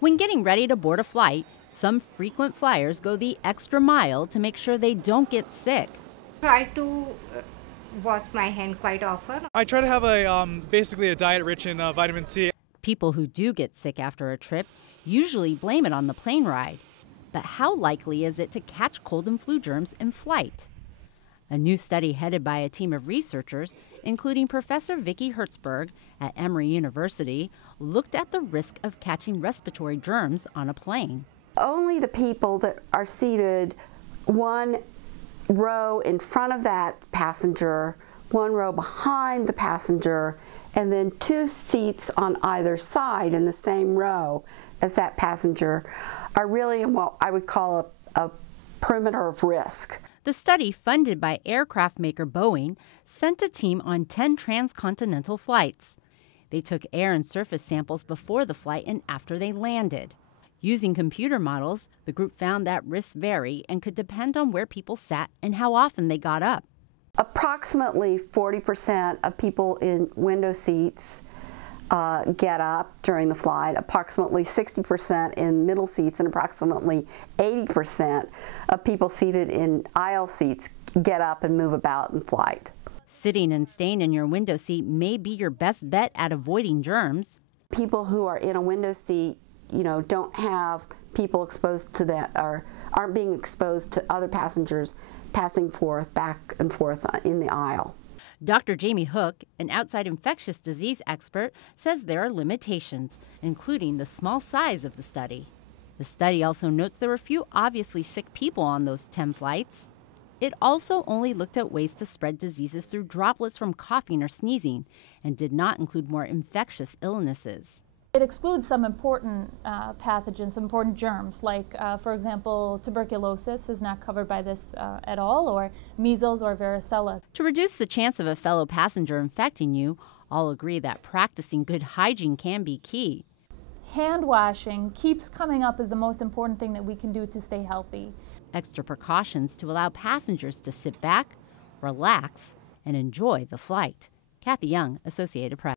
When getting ready to board a flight, some frequent flyers go the extra mile to make sure they don't get sick. Try to wash my hand quite often. I try to have basically a diet rich in vitamin C. People who do get sick after a trip usually blame it on the plane ride. But how likely is it to catch cold and flu germs in flight? A new study headed by a team of researchers, including Professor Vicki Hertzberg at Emory University, looked at the risk of catching respiratory germs on a plane. Only the people that are seated one row in front of that passenger, one row behind the passenger, and then 2 seats on either side in the same row as that passenger are really in what I would call a perimeter of risk. The study, funded by aircraft maker Boeing, sent a team on 10 transcontinental flights. They took air and surface samples before the flight and after they landed. Using computer models, the group found that risks vary and could depend on where people sat and how often they got up. Approximately 40% of people in window seats get up during the flight, approximately 60% in middle seats, and approximately 80% of people seated in aisle seats get up and move about in flight. Sitting and staying in your window seat may be your best bet at avoiding germs. People who are in a window seat, don't have people exposed to that, or aren't being exposed to other passengers passing back and forth in the aisle. Dr. Jamie Hook, an outside infectious disease expert, says there are limitations, including the small size of the study. The study also notes there were few obviously sick people on those 10 flights. It also only looked at ways to spread diseases through droplets from coughing or sneezing and did not include more infectious illnesses. It excludes some important pathogens, some important germs, like, for example, tuberculosis is not covered by this at all, or measles or varicella. To reduce the chance of a fellow passenger infecting you, all agree that practicing good hygiene can be key. Hand washing keeps coming up as the most important thing that we can do to stay healthy. Extra precautions to allow passengers to sit back, relax, and enjoy the flight. Kathy Young, Associated Press.